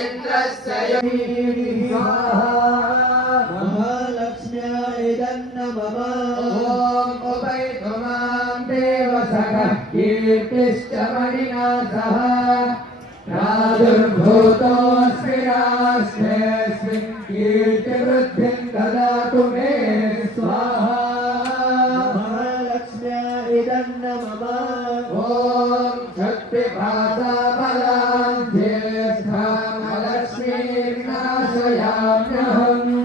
इंद्रस्य महालक्ष्म्यै नमः। ॐ उपैतुमां देवसखः कीर्तिश्च मणिना सह प्रादुर्भूतोऽस्मि राष्ट्रेऽस्मिन् कीर्तिवृद्धिं ददातु मे स्वाहा। महालक्ष्म्यै नमः। ॐ शक्तिभासा बलां ज्येष्ठामलक्ष्मीर्नाशयाम्यहम्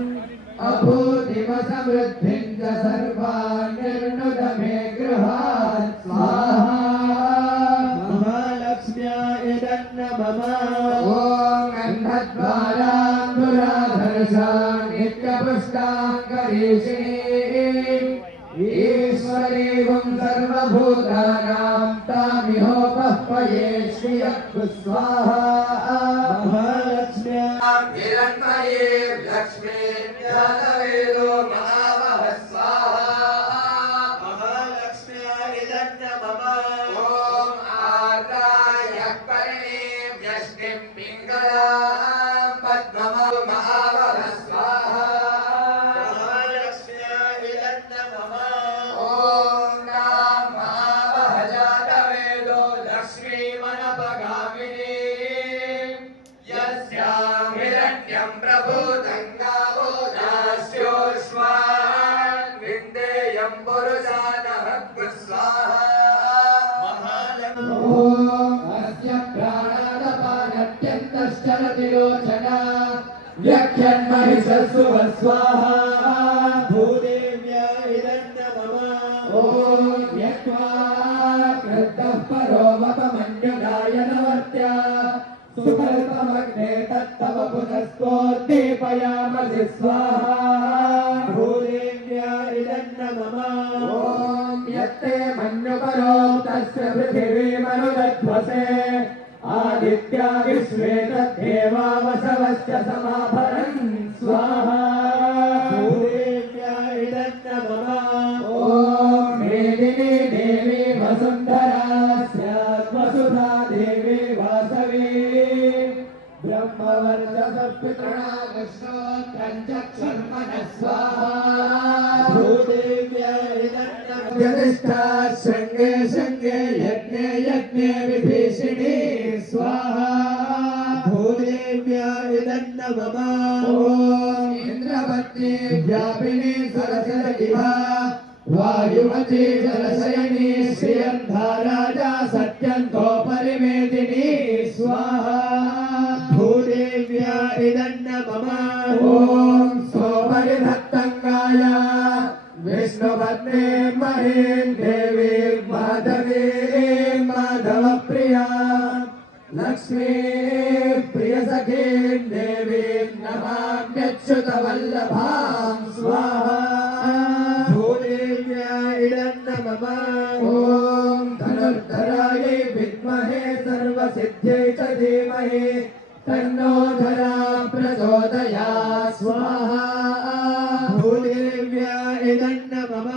अभूतिव समृद्धिं च सर्वाण्यर्नुद मे गृहात् स्वाहा। महालक्ष्म्यै नमः। ॐ अन्धद्वारान्धुराधर्षां नित्यपुष्टाङ्गरीषिणीम् ईश्वरीवं सर्वभूतानां तामिहोपह्वये श्रियः स्वाहा। महालक्ष्म्यां हिरण्मये लक्ष्मी ज्ञानवेदो महावः स्वाहा। महालक्ष्म्यै नमः। ॐ आर्द्राय परिणीं व्यष्टिं पिङ्गलां पद्ममो महावः स्वाहा। व्याख्यान्महिषस्सु स्वाहा। भूदेव्यै नमः। ॐ यक्त्वा कृतः परो वपमन्युगायनवर्त्या सुकल्पमग्ने तत्तव पुनस्त्वोद्दीपयामसि स्वाहा। भूदेव्यै नमः। ॐ यत्ते मन्युपरो तस्य पृथिवीमनुदध्वसे आदित्या विश्वे तद्देवा वसवश्च समाभरन् स्वाहा। भूदेव्यै नमः। ॐ मेदिनी देवी वसुन्धरा स्यात् वसुधा देवी वासवी ब्रह्मवर्चसः पितॄणागश्रोत्रं चक्षुर्मनः स्वाहा। भूदेव्यै नमः। यदिष्ठा शृङ्गे शृङ्गे यज्ञे यज्ञे विभीषिणी स्वाहा। भूदेव्यै नमः। ॐ इन्द्रवती व्यापिनी सरसरिवा वायुमती जलशयनी श्रियन्धाराजा सत्यन्तोपरिमेदिनी स्वाहा। भूदेव्यै नमः। ॐ सोपरिधत्तङ्गाय विष्णुपत्नी महीं देवीं माधवीं माधवप्रिया लक्ष्मी प्रियसखीं देवीं नमाम्यच्युतवल्लभां स्वाहा। भूदेव्यै नमः। ॐ धनुर्धरायै विद्महे सर्वसिद्ध्यै च धीमहि तन्नो धरा प्रचोदयात् स्वाहा। भूदेव्यै नमः।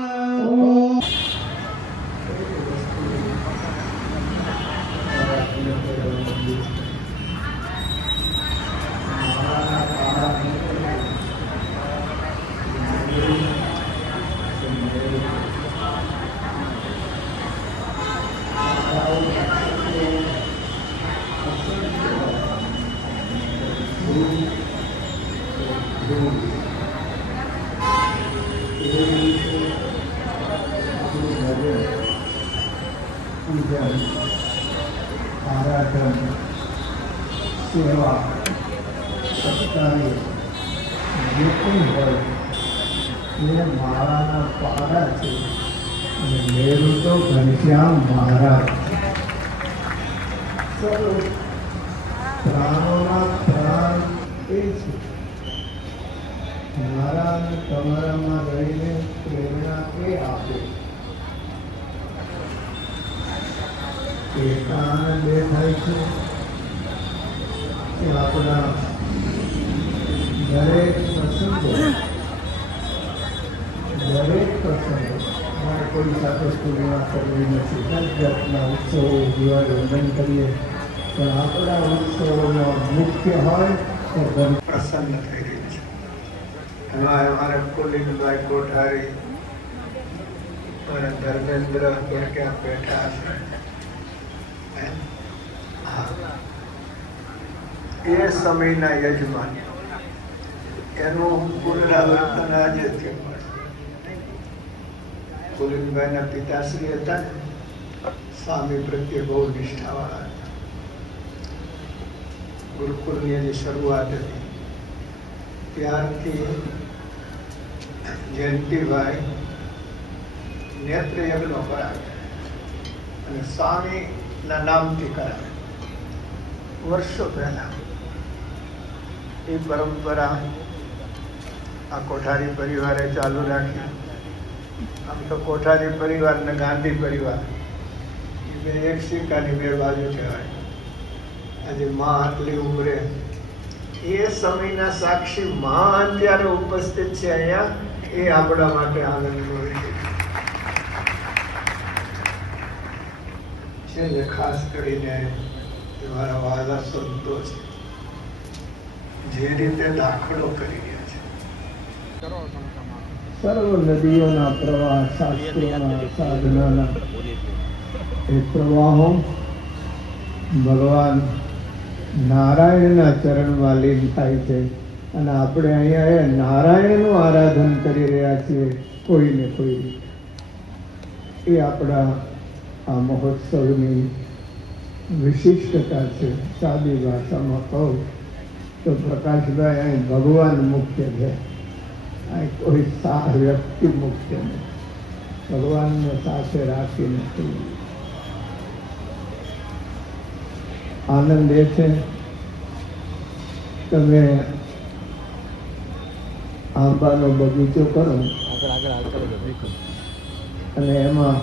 आराधन सेवा सत्कारी જે પણ હોય એ મારાના પારા છે અને મેરું તો ઘનશ્યામ મહારાજ પ્રાણોના પ્રાણ એ છે. મારા અને તમારામાં રહીને પ્રેરણા એ આપે એટલા આનંદ એ થાય છે કે આપણા દરેક પ્રસંગો મારે કોઈ સાથે તુલના કરવી નથી. દરેક જાતના ઉત્સવો દિવાળી વંદન કરીએ પણ આપણા ઉત્સવોમાં મુખ્ય હોય તો ઘર પ્રસન્ન થઈ રહ્યું છે. એમાં અમારે કુલિનભાઈ કોઠારી અને ધર્મેન્દ્ર ક્યાં બેઠા છે. એ સમયના યજમાન એનું પુનરાવર્તન આજે થયું. કુલિનભાઈના પિતાશ્રી હતા ને, સ્વામી પ્રત્યે બહુ નિષ્ઠાવાળા હતા. ગુરુકુળની જે શરૂઆત હતી ત્યારથી જયંતિભાઈ નેત્ર યજ્ઞ કરાવે અને સ્વામીના નામથી કરાવે. વર્ષો પહેલા એ પરંપરા આ કોઠારી પરિવારે ચાલુ રાખી. આમ તો કોઠારી પરિવાર ને ગાંધી પરિવાર એક સિક્કાની બે બાજુ કહેવાય. આજે માં આટલી ઉંમરે એ સમયના સાક્ષી માં અત્યારે ઉપસ્થિત છે અહીંયા, એ આપણા માટે આનંદનો વિષય છે. ખાસ કરીને મારા વાલા સંતો છે જે રીતે દાખલો કરી રહ્યા છે. સર્વ નદીઓના પ્રવાહ, શાસ્ત્રોના, સાધનાના એ પ્રવાહો ભગવાન નારાયણના ચરણમાં લીન થાય છે. અને આપણે અહીંયા એ નારાયણનું આરાધન કરી રહ્યા છીએ કોઈને કોઈ રીતે. એ આપણા આ મહોત્સવની વિશિષ્ટતા છે. સાદી ભાષામાં કહું તો પ્રકાશભાઈ અહીં ભગવાન મુખ્ય છે, અહીં કોઈ વ્યક્તિ મુખ્ય નથી. ભગવાનને સાથે રાખીને આનંદ એ છે તમે આંબાનો બગીચો કરો અને એમાં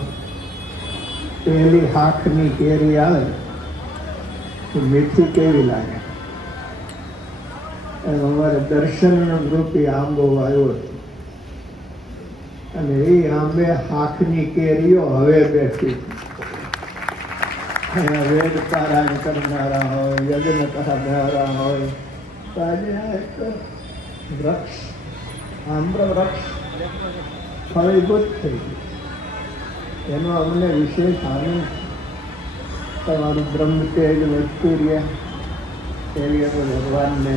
પેલી હાથની કેરી આવે તો મીઠી કેવી લાગે. એમ અમારે દર્શન રૂપી આંબો આવ્યો હતો અને એ આંબે હાથની કેરીઓ હવે બેઠી. વેદ પારાયણ કરનારા હોય, યજ્ઞ કરનારા હોય તો આજે આ એક વૃક્ષ, આમ્ર વૃક્ષ ફળીભૂત થઈ ગયું. એનો અમને વિશેષ આનંદ. તમારું બ્રહ્મ તેજ વધતું રહે એવી અમે ભગવાનને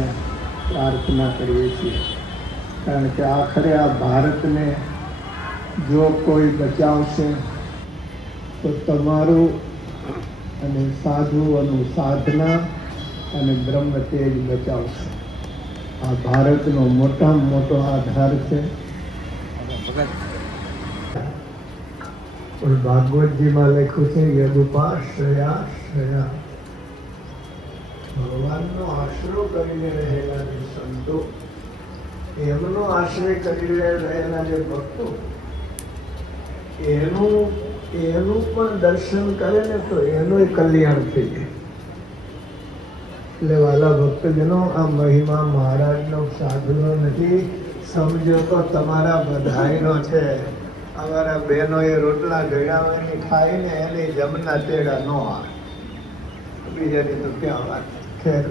પ્રાર્થના કરીએ છીએ. કારણ કે આખરે આ ભારતને જો કોઈ બચાવશે તો તમારું અને સાધુઓનું સાધના અને બ્રહ્મ તેજ બચાવશે. આ ભારતનો મોટામાં મોટો આધાર છે. પણ ભાગવતજીમાં લખ્યું છે યદુપાશ્રયા શ્રયા, ભગવાનનો આશરો કરીને રહેલા જે સંતો, એમનો આશ્રય કરીને રહેલા જે ભક્તો, એનું પણ દર્શન કરે ને તો એનું કલ્યાણ થઈ જાય. એટલે વાલા ભક્તજનો, આ મહિમા મહારાજનો સાધુનો નથી, સમજો તો તમારા બધાયનો છે. અમારા બહેનોએ રોટલા ઘડાવાની ખાઈને એની જમના તેડા ન આવે, બીજાની તો ક્યાં વાત. ખેર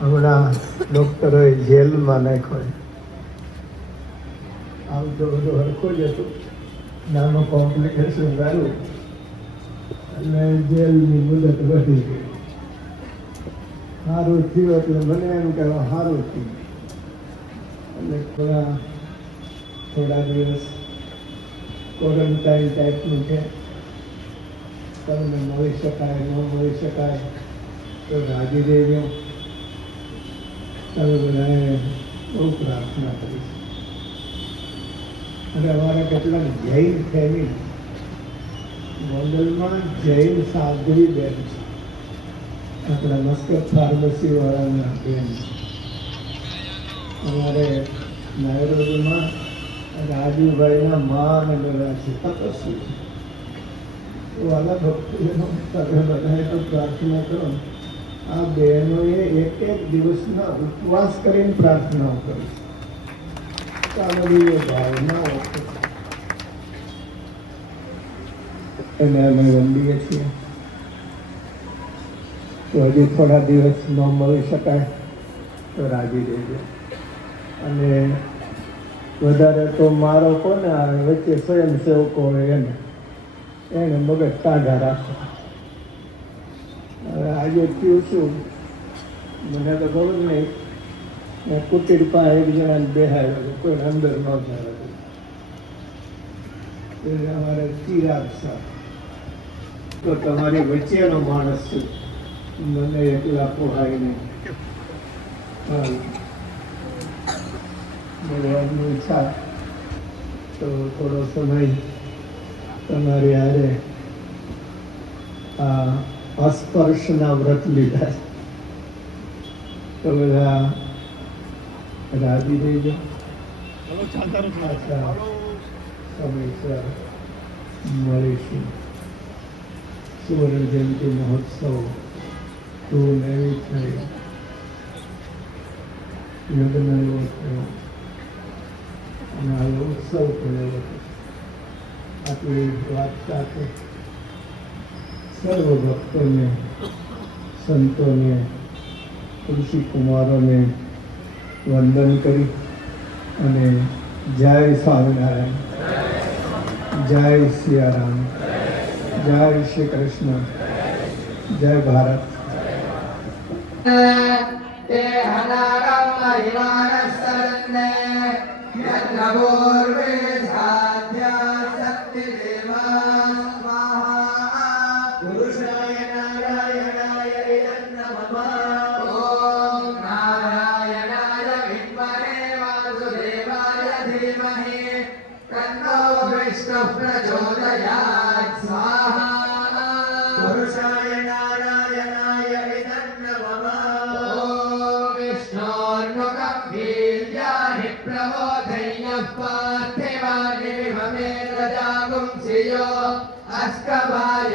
હમણાં ડોક્ટરોએ જેલમાં નાખ્યો. આમ તો બધું હરખું જ હતું, નાનું કોમ્પ્લિકેશન આવ્યું અને જેલની મુદત વધી ગઈ. સારું થયું એટલે મને એમ કહેવા સારું થયું. એટલે થોડા દિવસ ક્વોરન્ટાઇન ટાઈપનું છે. તમને મળી શકાય ન મળી શકાય તો રાજી રહેજો. તમે બધાએ બહુ પ્રાર્થના કરી છે. અને અમારા કેટલાક જૈન ફેમિલી ગોંડલમાં જૈન સાધ્વી બેન છે. આપણા મસ્કત ફાર્મસી વાળાના બેન. અમારે નૈરોબીમાં રાજુભાઈના મા અને બધા છે, તપસ્વી છે. તો આલા ભક્તોનો તમે બધાએ તો પ્રાર્થના કરો. આ બહેનોએ એક દિવસના ઉપવાસ કરીને પ્રાર્થનાઓ કરી. ચાલો ભાવનાઓ એને અમે વંદીએ છીએ. તો હજી થોડા દિવસ ન મળી શકાય તો રાજી દેજો. અને વધારે તો મારો કોને આવે વચ્ચે સ્વયંસેવકો હોય એને મગજ તાજા રાખો. હવે આજે થયું શું મને તો ખબર નહીં. મેં કુટીર પાસે એક જણાને બેહાડ્યો હતો, કોઈને અંદર ન જાય. એટલે અમારે ચિરાગ સાહેબ તો તમારી વચ્ચેનો માણસ છે, મને એકલા પોહાય નહીં. મળવાની ઈચ્છા તો થોડો સમય તમારી હારે આ અસ્પર્શના વ્રત લીધા તો બધા રાજી રહીજો. સમયસર મળીશું. સુવર્ણ જયંતિ મહોત્સવ ધૂમ એવી થઈ, યજ્ઞ એવો થયો અને આ ઉત્સવ પણ એવો થયો. આટલી વાત સાથે સર્વ ભક્તોને, સંતોને, ઋષિ કુમારોને વંદન કરી અને જય સ્વામિનારાયણ, જય સિયારામ, જય શ્રી કૃષ્ણ, જય ભારત. તે હનારમ મહિમાનસ્તરન્ને યજ્ઞપૂર્વે સાધ્યા શક્તિદેવા સ્વાહા. પુરુષાય નારાયણાય નમઃ. ઓમ નારાયણાય વિદ્મહે વાસુદેવાય ધીમહિ તન્નો વિષ્ણુઃ પ્રચોદયાत्. સ્વાહા. પુરુષાય નારાયણાય નમઃ. वीर्याणि प्रबोधय्यः पार्थिवानि विभवे रजागुंसियो अस्कवाय.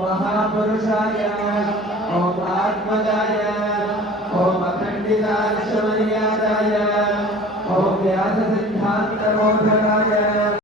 महापुरुषाय ओम आत्मजाय ओम अखंडिताय ओम व्यास सिद्धांत मोक्षदाय